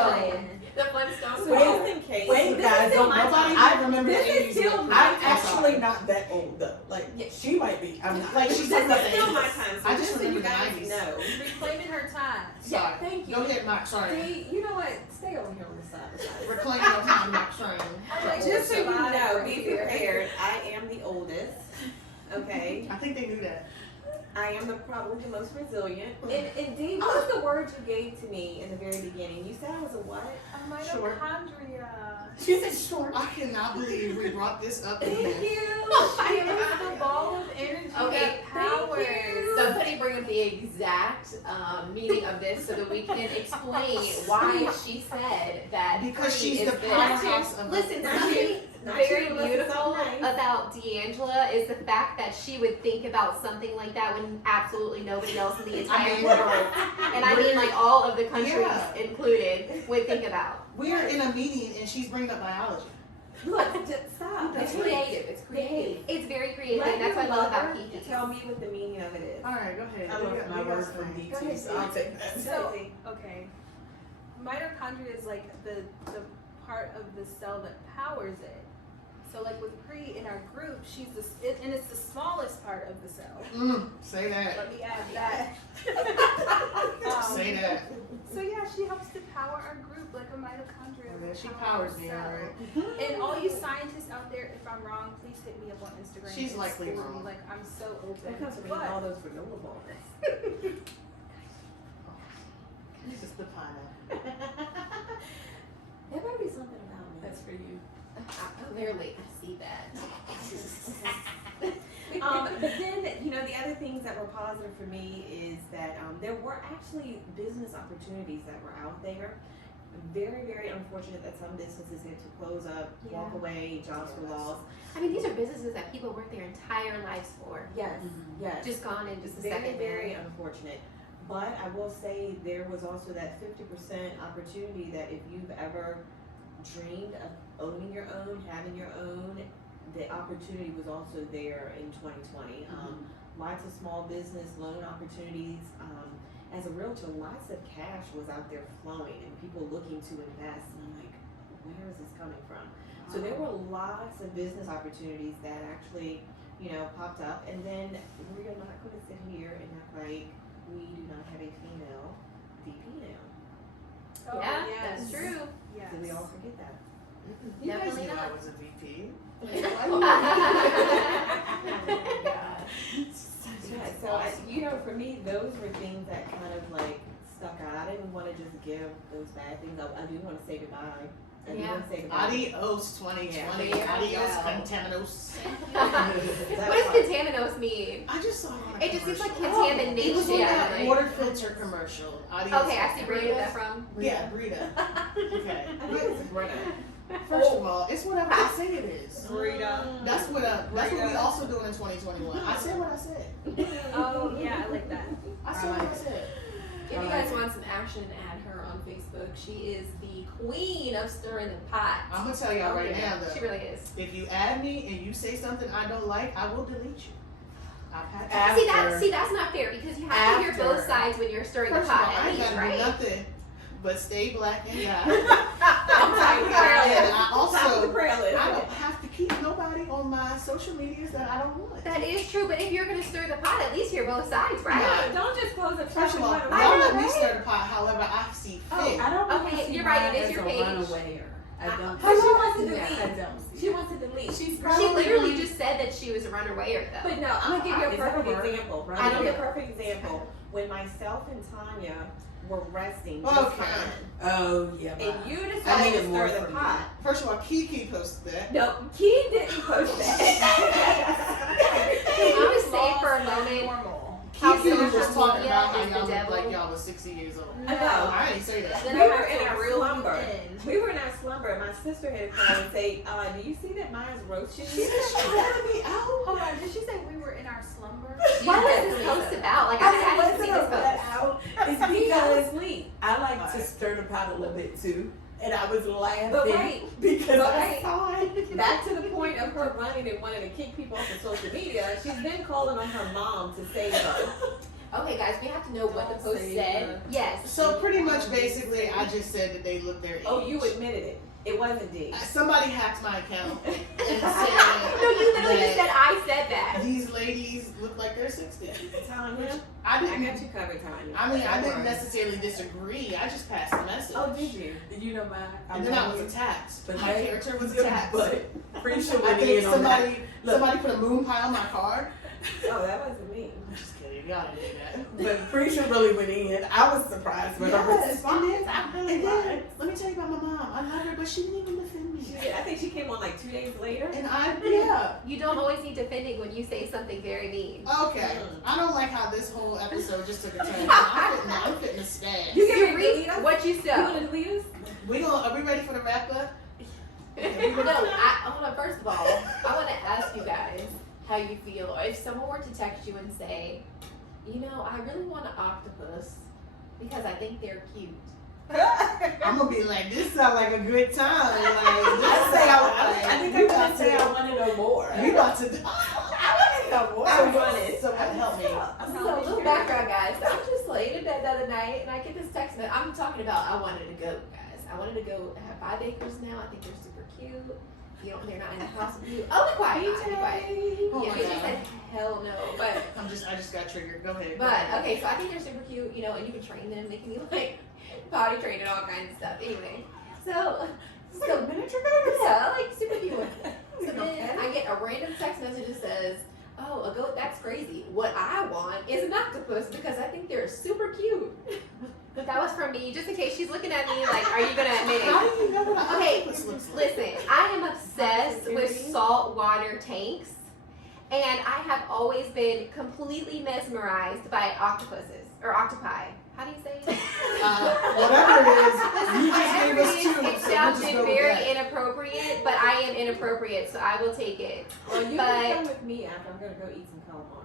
The Flintstones. Just in case. Wait, guys, nobody I remember the This is 80s. still like, my I'm actually not that old though. Like, she might be. I'm not. Like, she's This in the is still my 80s. time, so I just just so you remember the guys 90s. know. Reclaiming her time. Sorry. Thank you. Go ahead, Mike. Sorry. See, you know what? Stay over here on the side. Reclaiming your time, Mike. Sorry. Just so you know, Survivor be here. prepared. I am the oldest. Okay. I think they knew that. I am probably the most resilient. And Dee, what was the word you gave to me in the very beginning? You said I was a what? A Short. mitochondria. She said short. I cannot believe we brought this up Thank again. you. She is the ball of energy Okay, that powers. Somebody bring up the exact meaning of this so that we can explain why she said that. Because free she's is the this. powerhouse of Listen, Not something you. Not very you, unless it's beautiful something nice. about D'Angela is the fact that she would think about something like that when absolutely nobody else in the entire mean, world, and I mean like all of the countries Yeah. included, would think about. We're in a meeting and she's bringing up biology. Look, just stop. It's creative. It's creative. It's very creative, Let and that's your what I love about mother BITTT. tell me what the meaning of it is. All right, go ahead. I We love got- my we got word from something. Go DT, ahead, so I'll take that. So, okay. Mitochondria is like the part of the cell that powers it. So like with Pri in our group, she's and it's the smallest part of the cell. Say that. Let me add that. Say that. So yeah, she helps to power our group like a mitochondria. Yeah, would she power powers a me, cell. all right. And all you scientists out there, if I'm wrong, please hit me up on Instagram. She's and likely school me. wrong. Like I'm so open. Because we But- need all those renewables. This is the pineapple. There might be something about me. That's for you. Clearly, I see that. But then, you know, the other things that were positive for me is that there were actually business opportunities that were out there. Very, very unfortunate that some businesses had to close up, walk away, jobs were lost. I mean, these are businesses that people work their entire lives for. Yes, yes. Just gone in just a Very, second. very unfortunate. But I will say there was also that 50% opportunity that if you've ever dreamed of owning your own, having your own, the opportunity was also there in 2020. Lots of small business loan opportunities. As a realtor, lots of cash was out there flowing and people looking to invest. And I'm like, where is this coming from? So there were lots of business opportunities that actually, you know, popped up. And then we are not going to sit here and act like we do not have a female VP now. Oh, Yeah, yes. that's true. Yes. Did we all forget that? You guys Definitely knew I not. was a VP. Yeah, so you know, for me, those were things that kind of like stuck out. I didn't want to just give those bad things. I do want to say goodbye. I do want to say goodbye. Adios 2020. Yeah. Adios Yeah. Contaminos. What does contaminous mean? I just saw it on a It just seems like commercial. contamination. It was on that like- water filter commercial. Adios. Okay, I see where you get that from. Yeah, Brita. Okay. I think it's Brita. First of all, it's whatever I say it is. Rita. That's what we also doing in 2021. I said what I said. Oh yeah, I like that. I said what I said. If you guys want some action, add her on Facebook. She is the queen of stirring the pot. I'm gonna tell y'all right now She though. really is. If you add me and you say something I don't like, I will delete you. I've had to. See, that's not fair because you have to hear both After. sides when you're stirring the First of all, pot. I At ain't least, gotta do right? nothing but stay black and die. I'm And I Top of also, the prayer list. I don't have to keep nobody on my social medias that I don't want. That is true, but if you're gonna stir the pot, at least hear both sides, right? Yeah, don't just close the First of all, trap and y'all run away. let me stir the pot however I see fit. I don't Okay, want to see you're right, mine it is as your a page. runawayer. I don't. But she wants to Yeah, I delete. don't see She it. wants to delete. She's She probably literally just said that she was a runaway though. But no, I'm gonna give you a Is that a perfect word? example. Right. I'm gonna give you a perfect example. When myself and Tanya were resting just Okay. fine, Oh yeah. and bye. you I decided needed to more stir the from pot. First of all, Kiki posted that. No, Key didn't post that. Can you just say for a moment Normal. how Kiki was social talking media about how is the y'all look devil? like y'all was 60 years old. I know. I ain't say that. Then We I were have in to our reel you slumber. in. We were in our slumber, and my sister had called and say, "Do you see that mine's roasted?" She said she wanted me out. Hold on, did she say we were in our slumber? What was this post about? Like I didn't wasn't see this that post. out. It's He fell because asleep. I like to stir the pot a little bit too, and I was laughing But wait, because but I wait. saw it. Back to the point of her running and wanting to kick people off of social media, she's been calling on her mom to save her. Okay, guys, we have to know what the Don't post say said. that. Yes. So pretty much, basically, I just said that they look their age. Oh, you admitted it. It wasn't D. Somebody hacked my account and said No, you literally just said I said that. these ladies look like they're 60. Tanya, I I got didn't. you covered, Tanya. I mean, I Don't didn't worry. necessarily disagree. I just passed the message. Oh, did you? You know my. And then I was attacked. But My hey, character was attacked. But pretty sure I we're think in on that. somebody put a moon pie on my card. Oh, that wasn't me. I'm just kidding. Y'all didn't do that. But Preacher really went in. I was surprised with her Yes, response. I really And then, was. let me tell you about my mom. I love her, but she didn't even defend me. I think she came on like 2 days later. And yeah. You don't always need defending when you say something very mean. Okay. I don't like how this whole episode just took a turn. I'm fitting to stab. You You can read delete us? what you You sow. want to delete us? Are we ready for the wrap up? Hold on. First of all, I want to ask you guys how you feel. If someone were to text you and say, you know, I really want an octopus because I think they're cute. I'm gonna be like, this sounds like a good time. Like, I think I'm gonna say I want to know more. We about to. I want to know more. I want it. Someone help me. So, little background, guys. I was just laying in bed the other night and I get this text message. I'm talking about I wanted to go, guys. I wanted to go. I have 5 acres now. I think they're super cute. You know, they're not in the house with you. Oh, be quiet. Be quiet. Oh Yeah, my she God. said, hell no. But I just got triggered. Go ahead. But okay, so I think they're super cute, you know, and you can train them. They can be like potty trained and all kinds of stuff. Anyway, so miniature yeah, like super cute. So then I get a random text message that says, "Oh, a goat? That's crazy. What I want is an octopus because I think they're super cute." That was from me, just in case she's looking at me like, are you gonna admit How it? do you know what an Okay, octopus looks like? listen, I am obsessed with saltwater tanks, and I have always been completely mesmerized by octopuses, or octopi. How do you say it? Whatever it is, you just gave Whatever us it two. is, So it we'll sounds just go with very that. inappropriate, but I am inappropriate, so I will take it. Well, you But- can come with me after. I'm gonna go eat some calamari.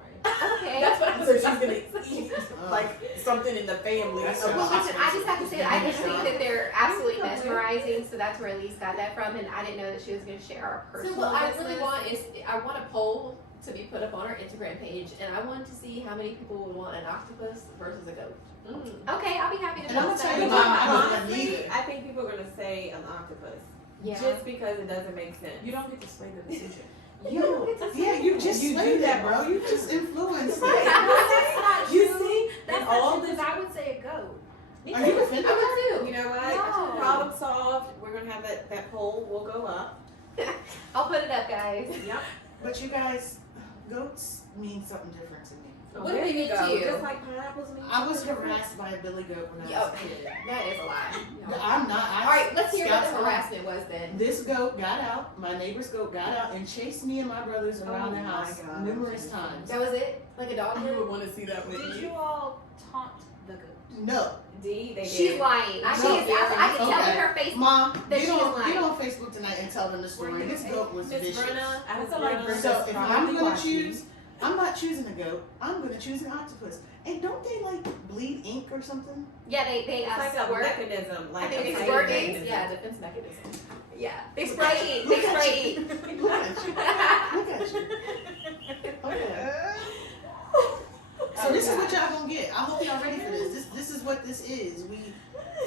Okay. That's what I was So she's about gonna to say. eat like something in the family. That's of Well, what listen, I just have to say that I just think Yeah. that they're absolutely mesmerizing, so that's where Elise got that from, and I didn't know that she was going to share our So personal what I business. really want is I want a poll to be put up on our Instagram page, and I want to see how many people would want an octopus versus a goat. Okay, I'll be happy to And I'm post gonna tell you that. why I don't have Honestly, neither. I think people are gonna say an octopus Yeah. just because it doesn't make sense. You don't get to sway the decision. You don't get to Yeah, you just You swayed do that, that. bro. You just influenced Right. it. That's not You true. see, That's and not all true, this. because I would say a goat. Are you offended? I would too. You know what? No. Problem solved. We're gonna have that poll will go up. I'll put it up, guys. Yep. But you guys, goats mean something different to me. What there do they you mean go. to you? Just like pineapples mean I was something different. harassed by a billy goat when I Yeah, was a kid. that is a lie. I'm not. All right, let's hear what the Scouts- harassment was then. This goat got out, my neighbor's goat got out and chased me and my brothers around the Oh my house God. numerous times. That was it? Like a dog You did? would want to see that with Did you. you all taunt the goat? No. D, they She's did. lying. I She know. is, I can tell Okay. in her face. Mom, That get she is on, lying. get on Facebook tonight and tell them the story. This goat was Miss vicious. Brenna, I Miss feel like Brenna. Brenna's So if I'm probably gonna watching. choose, I'm not choosing a goat. I'm gonna choose an octopus. And don't they like bleed ink or something? Yeah, they It's like a squirt. mechanism, like I think a it's fighting working. mechanism. Yeah, defense mechanism. Yeah, they spray ink. They spray ink. Look at you. Look at you. Okay. So this is what y'all gonna get. I hope y'all ready for this. This is what this is.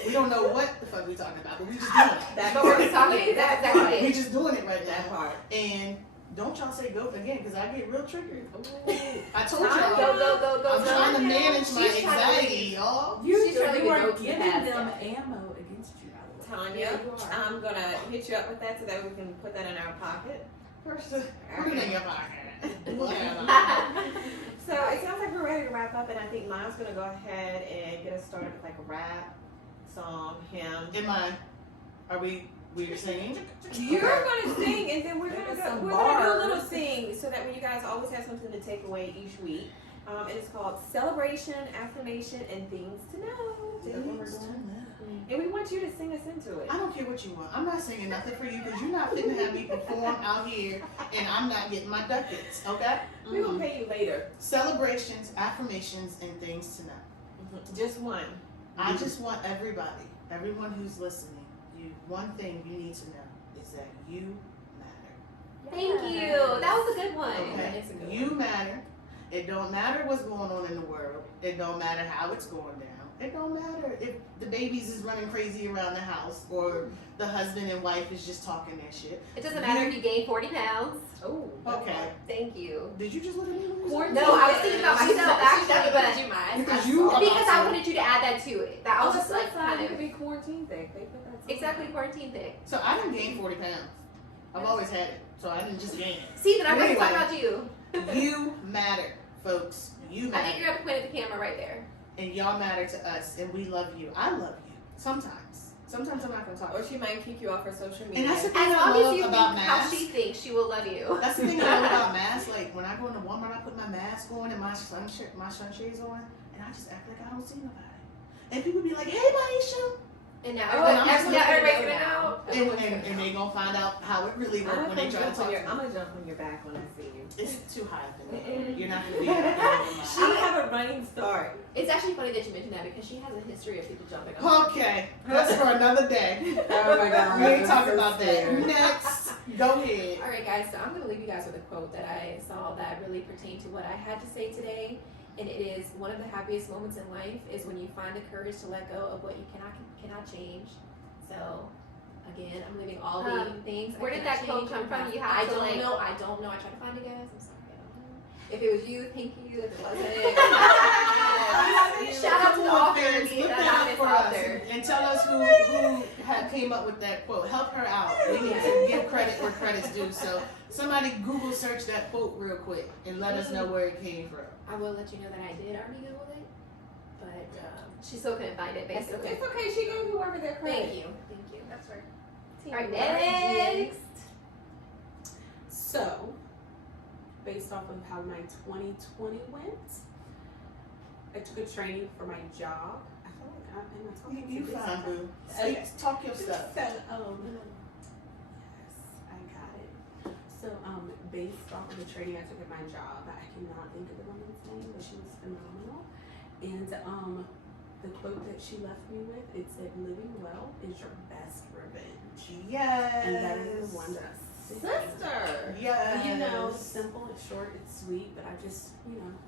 We don't know what the fuck we talking about, but we just doing it. That But we're part. just talking. That's exactly what it We is. just doing it right That now. part. And don't y'all say goat again, because I get real triggered. I told Go, y'all. go, go, go, I'm trying to go. manage my She's trying to anxiety, y'all. She's trying to You get are goats to giving pass them that. ammo against you, by the way. Tanya, Yeah, you are. I'm gonna hit you up with that so that we can put that in our pocket. First, put it in your pocket. Whatever. So it sounds like we're ready to wrap up, and I think Miles gonna go ahead and get us started with like a rap song, hymn. Are we singing? You're gonna sing, and then we're gonna Maybe go. some We're gonna do a little bars. sing, so that when you guys always have something to take away each week. And it's called Celebration, Affirmation, and Things to Know. Is that what we're doing? And we want you to sing us into it. I don't care what you want. I'm not singing nothing for you because you're not fitting to have me perform out here and I'm not getting my ducats, okay? We're gonna pay you later. Celebrations, affirmations, and things to know. Just one. I just want everyone who's listening, one thing you need to know is that you matter. Thank you. That was a good one. Okay? It's a good You matter. It don't matter what's going on in the world. It don't matter how it's going down. It don't matter if the babies is running crazy around the house or the husband and wife is just talking that shit. It doesn't matter if you gain 40 pounds. Oh. Okay. Thank you. Did you just look at me? when you said Quarantine. that? No, I was thinking about She's myself not- actually, she's but not you, Miles. Because I you saw are- it. because I wanted you to add that to it. That I was just like It kind could of be quarantine thing. They put that. exactly quarantine thing. So I didn't gain 40 pounds. I've always had it. So I didn't just gain it. See, then I wasn't Anyway. talking about you. You matter, folks. You I think matter. you're gonna have to point at the camera right there. And y'all matter to us, and we love you. I love you. Sometimes. Sometimes I'm not gonna talk. Or she might kick you off her social media. And that's the thing As I long as love you about think how masks. she thinks, she will love you. That's the thing I love about masks. Like when I go into Walmart, I put my mask on and my sunshades on, and I just act like I don't see nobody. And people be like, "Hey, Maisha," And now Oh, and I'm everybody's just everybody's gonna gonna know. and they gonna find out how it really works when they try to talk to me. I'm gonna jump on your back when I see you. It's too high for me. You're not gonna be able to get over She my. have a running start. It's actually funny that you mentioned that because she has a history of people jumping on her. Okay, that's for another day. Oh my god. We ain't talking so about that. scared. Next, go ahead. All right, guys. So I'm going to leave you guys with a quote that I saw that really pertained to what I had to say today, and it is one of the happiest moments in life is when you find the courage to let go of what you cannot change. So. Again, I'm leaving all the things. Where did that quote come from? You I have to don't like. know. I don't know. I tried to find it, guys. I'm sorry. I don't know. If it was you, thank you. If it wasn't, shout out to the author. Fans, The look that up anonymous for us author. and tell us who had came up with that quote. Help her out. We need to give credit where credit's due. So somebody Google search that quote real quick and let us know where it came from. I will let you know that I did already Google it, but She still couldn't find it, it's basically. It's okay. She gave whoever their credit. thank you. That's right. All right, next. So, based off of how my 2020 went, I took a training for my job. I feel like I'm talking You to this. fine, boo. Okay. Talk your stuff. So, yes, I got it. So, based off of the training I took at my job, I cannot think of the woman's name, but she was phenomenal. And the quote that she left me with, it said, "Living well is your best revenge." Yes. And that is the one that Sister. Yes. you know, it's simple, it's short, it's sweet, but I just,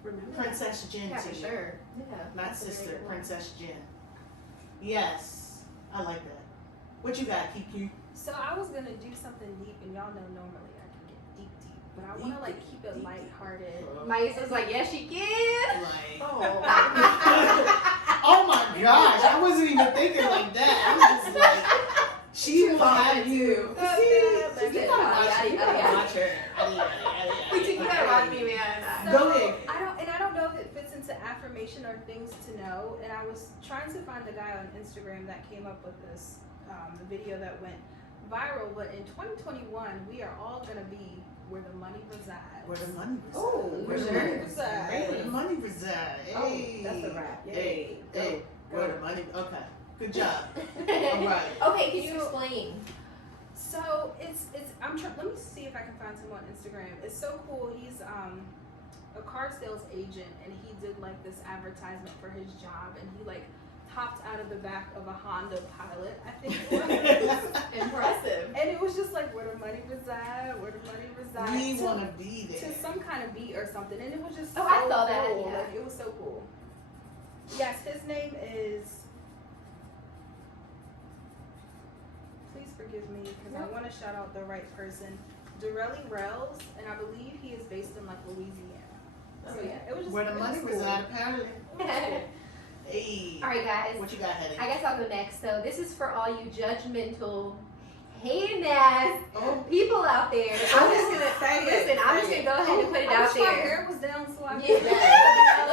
remember that. Princess Jen Yeah, to for you. sure. Yeah. Not that's a very sister, good one. Princess Jen. Yes. I like that. What you got, Kiki? So I was gonna do something deep, and y'all know normally I can get deep, but I wanna like keep it Deep. lighthearted. Maisa's like, yes, she can. Like, Oh. oh my gosh, I wasn't even thinking like that. I was just like, she will have you. That's You it. gotta watch her. You gotta Yeah. watch her. You gotta watch me, man. So, Go ahead. I don't know if it fits into affirmation or things to know. And I was trying to find the guy on Instagram that came up with this video that went viral. But in 2021, we are all gonna be where the money resides. Where the money resides. Oh, Where the sure. money resides. Where the money resides. Oh, Hey. that's a wrap. Hey. Yay. Hey. Go. Where the money? Okay. Good job. All right. Okay, can you explain? So it's let me see if I can find him on Instagram. It's so cool. He's a car sales agent, and he did like this advertisement for his job, and he like hopped out of the back of a Honda Pilot, I think it was. Impressive. And it was just like where the money reside, where the money reside. We to- want to be there. to some kind of beat or something, and it was just Oh, so I saw that, cool. yeah. Like, it was so cool. Yes, his name is. Please forgive me because I want to shout out the right person, Dorelli Rels, and I believe he is based in like Louisiana. So yeah, it was just Where the it was money cool. resides, apparently. Hey. All right, guys. What you got, Hetty? I guess I'll go next. So this is for all you judgmental, hating ass Oh. people out there. I'm just gonna Say it, listen. I'm just say gonna go ahead and put it I out wish my there. hair was down so I Yeah. could.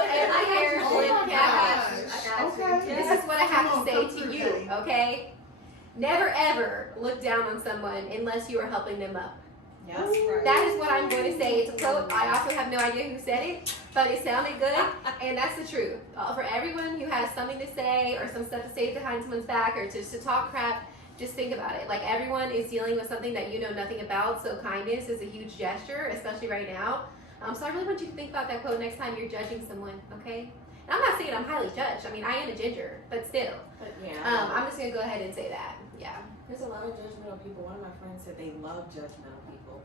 And my hair, Oh my yeah, I got you. gosh. I got you. Okay. This is what I have Come on, to come say to through, you, Hetty. okay? Never ever look down on someone unless you are helping them up. Yes. Right. That is what I'm going to say. It's a quote. I also have no idea who said it, but it sounded good, and that's the truth. For everyone who has something to say or some stuff to say behind someone's back or just to talk crap, just think about it. Like, everyone is dealing with something that you know nothing about, so kindness is a huge gesture, especially right now. So I really want you to think about that quote next time you're judging someone, okay? And I'm not saying I'm highly judged. I mean, I am a ginger, but still. But yeah. I'm just going to go ahead and say that. Yeah. There's a lot of judgmental people. One of my friends said they love judgmental people.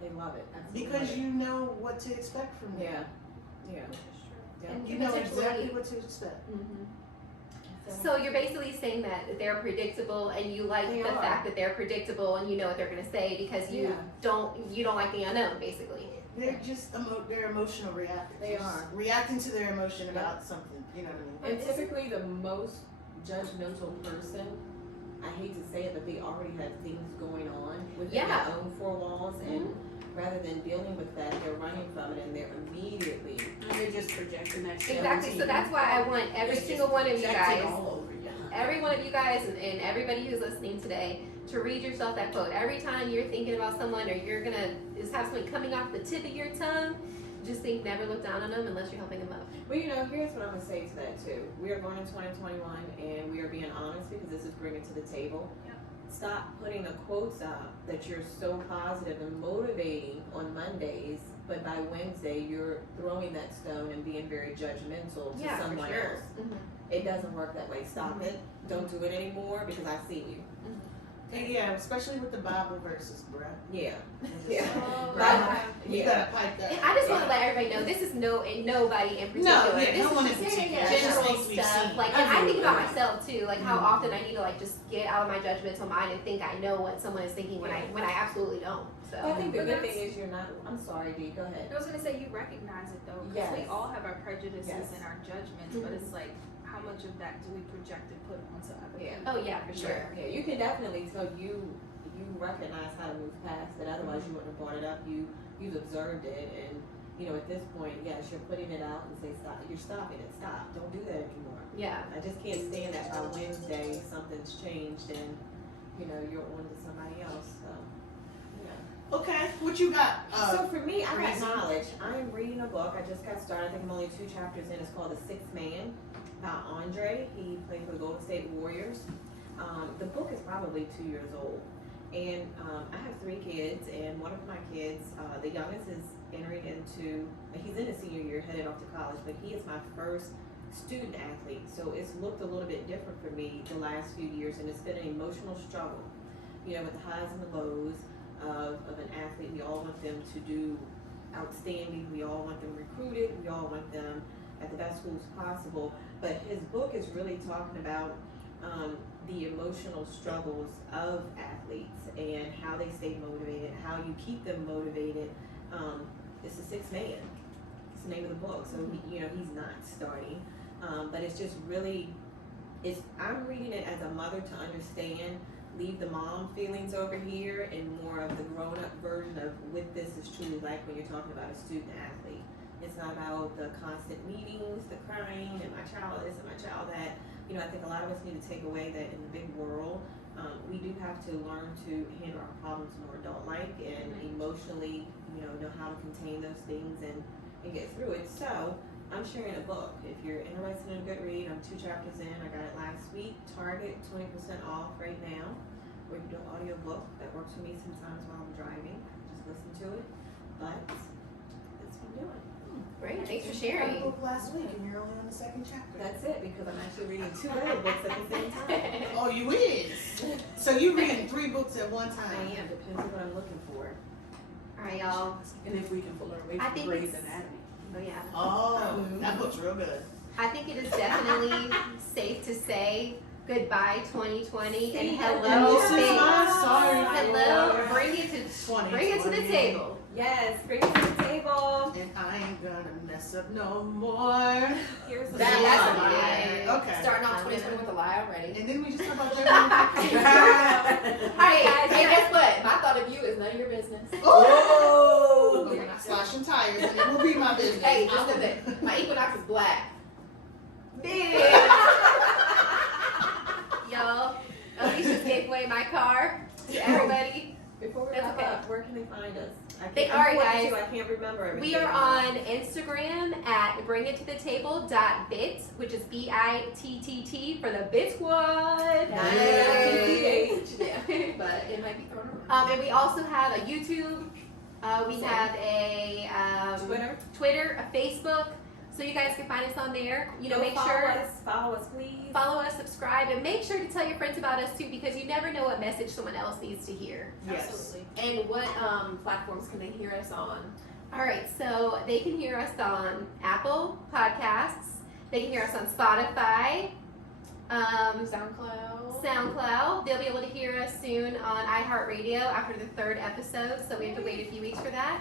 They love it. Absolutely Because love it. you know what to expect from them. Yeah. Yeah. And You know potentially- exactly what to expect. So you're basically saying that they're predictable, and you like They the are. fact that they're predictable, and you know what they're gonna say because you Yeah. don't like the unknown, basically. They're just they're emotional reactors. They Just are. reacting to their emotion about something. You know what I mean? And typically the most judgmental person, I hate to say it, but they already have things going on within Yeah. their own four walls, and rather than dealing with that, they're running from it and they're immediately. And they're just projecting that. Exactly. So that's why I want every single one of you guys, all over you. every one of you guys, and everybody who's listening today, to read yourself that quote. Every time you're thinking about someone, or you're gonna just have something coming off the tip of your tongue, just think never look down on them unless you're helping them up. Well, you know, here's what I'm gonna say to that too. We are going in 2021, and we are being honest because this is bringing to the table. Yep. Stop putting the quotes up that you're so positive and motivating on Mondays, but by Wednesday you're throwing that stone and being very judgmental to someone else. Mm-hmm. It doesn't work that way. Stop it. Don't do it anymore because I see you. And yeah, especially with the Bible verses, bruh. Yeah. Yeah. Right. You Yeah. gotta pipe that. And I just want to let everybody know this is nobody in particular. No, yeah, this no one in is just particular. general Just things we've stuff. seen. Like, and I think about Everywhere. myself too. Like how often I need to like just get out of my judgmental mind and think I know what someone is thinking when I absolutely don't. So I think the But good that's- thing is you're not. I'm sorry, Dee. Go ahead. I was gonna say you recognize it though, because we Yes. all have our prejudices Yes. and our judgments, but it's like how much of that do we project and put onto other Yeah. people? oh yeah, for sure. Yeah, you can definitely tell you recognize how to move past it. Otherwise, you wouldn't have brought it up. You've observed it, and you know at this point, yes, you're putting it out and say stop. You're stopping it. Stop. Don't do that anymore. Yeah. I just can't stand that by Wednesday something's changed and you know you're on to somebody else. So yeah. Okay, what you got? So for me, I got Reason. knowledge. I am reading a book. I just got started. I think I'm only 2 chapters in. It's called The Sixth Man by Andre. He played for the Golden State Warriors. The book is probably 2 years old. And I have 3 kids, and one of my kids, the youngest, is entering into, he's in his senior year, headed off to college, but he is my first student athlete. So it's looked a little bit different for me the last few years, and it's been an emotional struggle, you know, with the highs and the lows of an athlete. We all want them to do outstanding. We all want them recruited. We all want them at the best schools possible. But his book is really talking about the emotional struggles of athletes and how they stay motivated, how you keep them motivated. It's The Sixth Man. It's the name of the book. So he, you know, he's not starting, but it's just really. I'm reading it as a mother to understand. Leave the mom feelings over here and more of the grown-up version of what this is truly like when you're talking about a student athlete. It's not about the constant meetings, the crying, and my child this and my child that. You know, I think a lot of us need to take away that in the big world, we do have to learn to handle our problems more adult-like and emotionally, you know how to contain those things and get through it. So, I'm sharing a book. If you're interested in a good read, I'm 2 chapters in. I got it last week. Target 20% off right now. Or you can do an audio book. That works for me sometimes while I'm driving. Just listen to it. But that's what I'm doing. Great. Thanks for I sharing. read a book last week, and you're only on the 2nd chapter. That's it because I'm actually reading 2 other books at the same time. Oh, you is. So you reading 3 books at one I time. am. Depends on what I'm looking for. All right, y'all. And if we can pull her away I from think Grey's it's- Anatomy. Oh yeah. Oh, that book's real good. I think it is definitely safe to say goodbye 2020 and hello, And this is baby. my sorry Hello, for bring it to 2020. the table. Yes, bring it to the table. And I ain't gonna mess up no more. Here's the That That's line. a lie. Okay. Starting off 2020 with a lie already. And then we just talk about that. All right, guys. Hey, guess what? My thought of you is none of your business. Oh! When I slash some tires, and it will be my business. Hey, just know that my equinox is black. Y'all, Alicia gave away my car to everybody. Before we That's wrap okay. up, where can they find us? All right, guys. I can't remember everything. We are on Instagram at bringittothetablebit, which is BITTT for the Bit Squad. Nice. Yeah, but it might be thrown around. And we also have a YouTube. We Same. have a Twitter. a Facebook. So you guys can find us on there. You know, Go make follow sure us. Follow us, please. follow us, subscribe, and make sure to tell your friends about us too, because you never know what message someone else needs to hear. Yes. Absolutely. And what platforms can they hear us on? All right, so they can hear us on Apple Podcasts. They can hear us on Spotify, SoundCloud. They'll be able to hear us soon on iHeartRadio after the 3rd episode, so we have to wait a few weeks for that.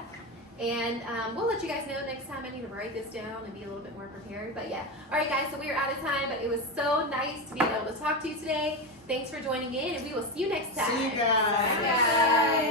And we'll let you guys know next time. I need to write this down and be a little bit more prepared. But yeah. All right, guys, so we are out of time, but it was so nice to be able to talk to you today. Thanks for joining in, and we will see you next time. See you guys. Bye, guys.